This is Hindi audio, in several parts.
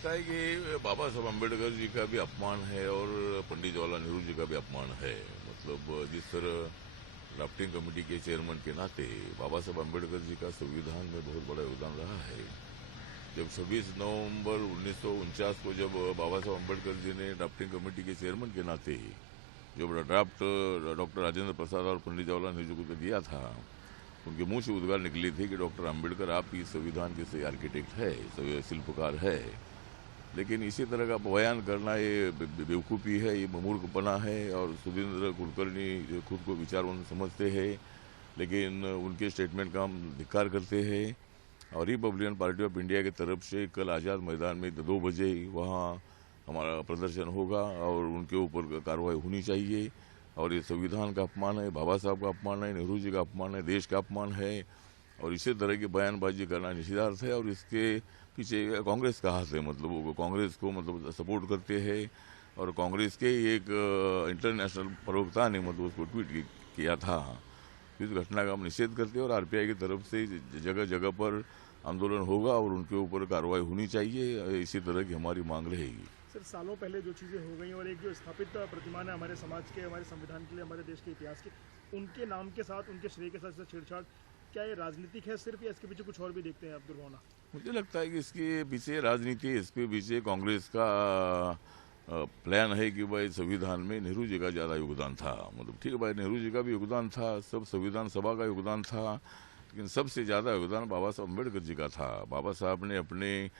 लगता है कि बाबा साहब अम्बेडकर जी का भी अपमान है और पंडित जवाहरलाल नेहरू जी का भी अपमान है। मतलब जिस तरह ड्राफ्टिंग कमेटी के चेयरमैन के नाते बाबा साहब अम्बेडकर जी का संविधान में बहुत बड़ा योगदान रहा है। जब 26 नवंबर 1949 को जब बाबा साहब अम्बेडकर जी ने ड्राफ्टिंग कमेटी के चेयरमैन के नाते जो बड़ा ड्राफ्ट डॉक्टर राजेंद्र प्रसाद और पंडित जवाहरलाल नेहरू जी को दिया था, उनके मुंह से उद्गार निकले थे कि डॉक्टर अम्बेडकर आप इस संविधान के सही आर्किटेक्ट है, शिल्पकार है। लेकिन इसी तरह का बयान करना ये बेवकूफ़ी है, ये मूर्खपना है। और सुरेंद्र कुलकर्णी खुद को विचारवंत समझते हैं, लेकिन उनके स्टेटमेंट का हम धिक्कार करते हैं। और रिपब्लिकन पार्टी ऑफ इंडिया की तरफ से कल आज़ाद मैदान में 2 बजे वहाँ हमारा प्रदर्शन होगा और उनके ऊपर कार्रवाई होनी चाहिए। और ये संविधान का अपमान है, बाबा साहब का अपमान है, नेहरू जी का अपमान है, देश का अपमान है। और इसी तरह की बयानबाजी करना निषेधार्थ है। और इसके पीछे कांग्रेस का हाथ है। मतलब वो कांग्रेस को मतलब सपोर्ट करते हैं। और कांग्रेस के एक इंटरनेशनल प्रवक्ता ने मतलब उसको ट्वीट किया था। इस घटना का हम निषेध करते हैं और आरपीआई की तरफ से जगह जगह पर आंदोलन होगा और उनके ऊपर कार्रवाई होनी चाहिए। इसी तरह की हमारी मांग रहेगी। सर, सालों पहले जो चीज़ें हो गई और एक जो स्थापित प्रतिमान है हमारे समाज के, हमारे संविधान के लिए, हमारे देश के इतिहास के, उनके नाम के साथ, उनके श्रेय के साथ छेड़छाड़, क्या ये राजनीतिक है सिर्फ, या इसके पीछे कुछ और भी देखते हैं आप दुर्भावना? मुझे लगता है कि इसके पीछे राजनीति, इसके पीछे कांग्रेस का प्लान है कि भाई संविधान में नेहरू जी का ज़्यादा योगदान था। मतलब ठीक है भाई, नेहरू जी का भी योगदान था, सब संविधान सभा का योगदान था, लेकिन सबसे ज़्यादा योगदान बाबा साहब अम्बेडकर जी का था। बाबा साहब ने अपने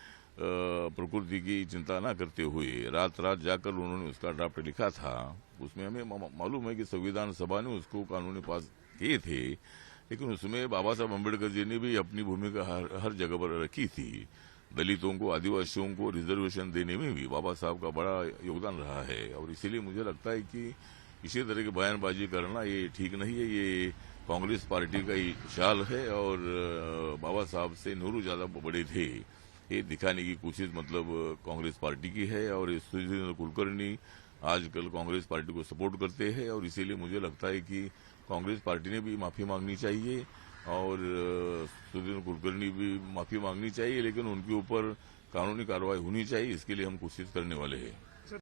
प्रकृति की चिंता ना करते हुए रात रात जाकर उन्होंने उसका ड्राफ्ट लिखा था। उसमें हमें मालूम है कि संविधान सभा ने उसको कानूनी पास किए थे, लेकिन उसमें बाबा साहब अम्बेडकर जी ने भी अपनी भूमिका हर जगह पर रखी थी। दलितों को, आदिवासियों को रिजर्वेशन देने में भी बाबा साहब का बड़ा योगदान रहा है। और इसीलिए मुझे लगता है कि इसी तरह की बयानबाजी करना ये ठीक नहीं है। ये कांग्रेस पार्टी का ही चाल है। और बाबा साहब से नेहरू ज़्यादा बड़े थे, ये दिखाने की कोशिश मतलब कांग्रेस पार्टी की है। और सुरेंद्र कुलकर्णी आजकल कांग्रेस पार्टी को सपोर्ट करते हैं। और इसीलिए मुझे लगता है कि कांग्रेस पार्टी ने भी माफ़ी मांगनी चाहिए और सुरेंद्र कुलकर्णी भी माफ़ी मांगनी चाहिए, लेकिन उनके ऊपर कानूनी कार्रवाई होनी चाहिए। इसके लिए हम कोशिश करने वाले हैं।